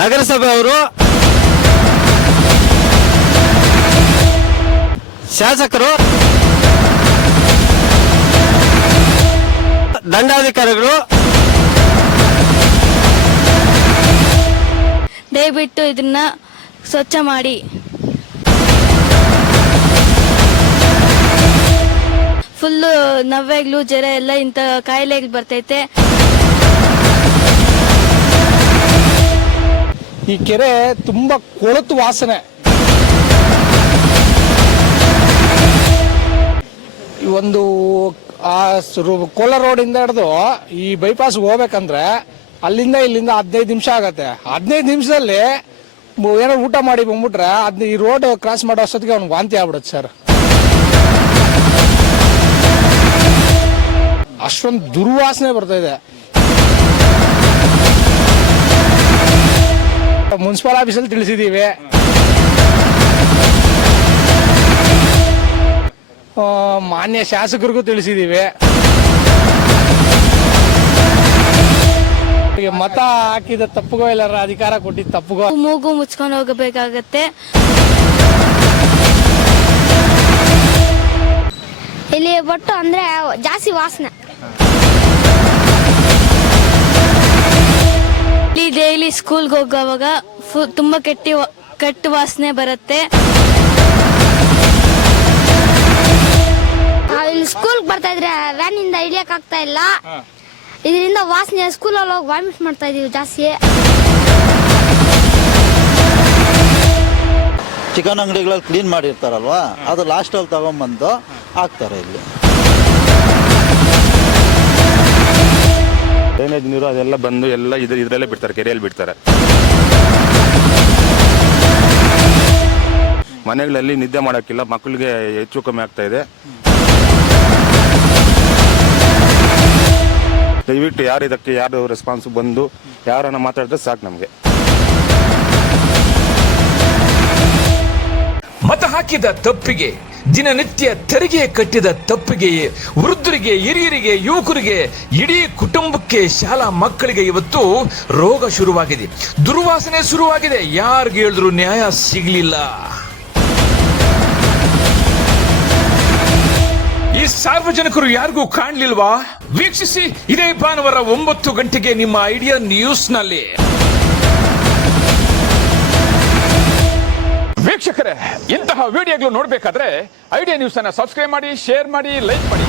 ನಗರಸಭೆಯವರು, ಶಾಸಕರು, ದಂಡಾಧಿಕಾರಿಗಳು ದಯವಿಟ್ಟು ಇದನ್ನ ಸ್ವಚ್ಛ ಮಾಡಿ. ಫುಲ್ಲು ನವ್ವೆಗಳು, ಜ್ವರ ಎಲ್ಲ ಇಂಥ ಕಾಯಿಲೆಗಳು ಬರ್ತೈತೆ. ಈ ಕೆರೆ ತುಂಬ ಕೊಳತು ವಾಸನೆ. ಒಂದು ಕೋಲಾರ ರೋಡಿಂದ ಹಿಡಿದು ಈ ಬೈಪಾಸ್ಗೆ ಹೋಗ್ಬೇಕಂದ್ರೆ ಅಲ್ಲಿಂದ ಇಲ್ಲಿಂದ 15 ನಿಮಿಷ ಆಗತ್ತೆ. 15 ನಿಮಿಷದಲ್ಲಿ ಏನೋ ಊಟ ಮಾಡಿ ಬಂದ್ಬಿಟ್ರೆ ಈ ರೋಡ್ ಕ್ರಾಸ್ ಮಾಡೋ ಅಷ್ಟೊತ್ತಿಗೆ ಅವ್ನಿಗೆ ವಾಂತಿ ಆಗ್ಬಿಡುತ್ತೆ ಸರ್. ಅಷ್ಟೊಂದು ದುರ್ವಾಸನೆ ಬರ್ತಾ ಇದೆ. ಮುನ್ಸಿಪಲ್ ಆಫೀಸಲ್ಲಿ ತಿಳಿಸಿದ್ದೀವಿ, ಮಾನ್ಯ ಶಾಸಕರಿಗೂ ತಿಳಿಸಿದ್ದೀವಿ. ಮತ ಹಾಕಿದ ತಪ್ಪುಗೋ ಇಲ್ಲ ಅಧಿಕಾರ ಕೊಟ್ಟಿದ್ದ ತಪ್ಪುಗೋ ಮೂಗು ಮುಚ್ಕೊಂಡು ಹೋಗಬೇಕಾಗತ್ತೆ. ಇಲ್ಲಿ ಬಟ್ಟು ಅಂದ್ರೆ ಜಾಸ್ತಿ ವಾಸನೆ. ಇಲ್ಲಿ ಡೈಲಿ ಸ್ಕೂಲ್ಗೆ ಹೋಗೋವಾಗ ತುಂಬಾ ಕೆಟ್ಟ ವಾಸನೆ ಬರುತ್ತೆ. ಇಲ್ಲಿ ಸ್ಕೂಲ್ ಬರ್ತಾ ಇದ್ರೆ ವ್ಯಾನ್ ಇಂದ ಇಳಿಯಕ್ ಆಗ್ತಾ ಇಲ್ಲ. ಇದರಿಂದ ವಾಸನೆ ಸ್ಕೂಲಲ್ಲಿ ಹೋಗಿ ವಾಮಿಟ್ ಮಾಡ್ತಾ ಇದೀವಿ ಜಾಸ್ತಿ. ಚಿಕನ್ ಅಂಗಡಿಗಳಲ್ಲಿ ಕ್ಲೀನ್ ಮಾಡಿರ್ತಾರಲ್ವಾ, ಅದು ಲಾಸ್ಟಲ್ಲಿ ತಗೊಂಡ್ಬಂದು ಹಾಕ್ತಾರೆ. ಇಲ್ಲಿ ಡ್ರೈನೇಜ್ ನೀರು ಅದೆಲ್ಲ ಬಂದು ಎಲ್ಲ ಇದರಲ್ಲೇ ಬಿಡ್ತಾರೆ, ಕೆರೆಯಲ್ಲಿ ಬಿಡ್ತಾರೆ. ಮನೆಗಳಲ್ಲಿ ನಿದ್ದೆ ಮಾಡೋಕ್ಕಿಲ್ಲ, ಮಕ್ಕಳಿಗೆ ಹೆಚ್ಚು ಕಮ್ಮಿ ಆಗ್ತಾ ಇದೆ. ದಯವಿಟ್ಟು ಯಾರು ರೆಸ್ಪಾನ್ಸ್ ಬಂದು ಯಾರನ್ನ ಮಾತಾಡಿದ್ರೆ ಸಾಕು ನಮಗೆ. ಮತ ಹಾಕಿದ ತಪ್ಪಿಗೆ, ದಿನನಿತ್ಯ ತೆರಿಗೆ ಕಟ್ಟಿದ ತಪ್ಪಿಗೆ, ವೃದ್ಧರಿಗೆ, ಹಿರಿಯರಿಗೆ, ಯುವಕರಿಗೆ, ಇಡೀ ಕುಟುಂಬಕ್ಕೆ, ಶಾಲಾ ಮಕ್ಕಳಿಗೆ ಇವತ್ತು ರೋಗ ಶುರುವಾಗಿದೆ, ದುರ್ವಾಸನೆ ಶುರುವಾಗಿದೆ. ಯಾರಿಗೆ ಹೇಳಿದ್ರು ನ್ಯಾಯ ಸಿಗಲಿಲ್ಲ. ಈ ಸಾರ್ವಜನಿಕರು ಯಾರಿಗೂ ಕಾಣಲಿಲ್ವಾ? ವೀಕ್ಷಿಸಿ ಇದೇ ಭಾನುವಾರ 9 ಗಂಟೆಗೆ ನಿಮ್ಮ ಐಡಿಯಾ ನ್ಯೂಸ್ನಲ್ಲಿ. ವೀಕ್ಷಕರೇ, ಇಂತಹ ವಿಡಿಯೋಗಳು ನೋಡಬೇಕಾದ್ರೆ ಐಡಿಯಾ ನ್ಯೂಸ್ ಅನ್ನು ಸಬ್ಸ್ಕ್ರೈಬ್ ಮಾಡಿ, ಶೇರ್ ಮಾಡಿ, ಲೈಕ್ ಮಾಡಿ.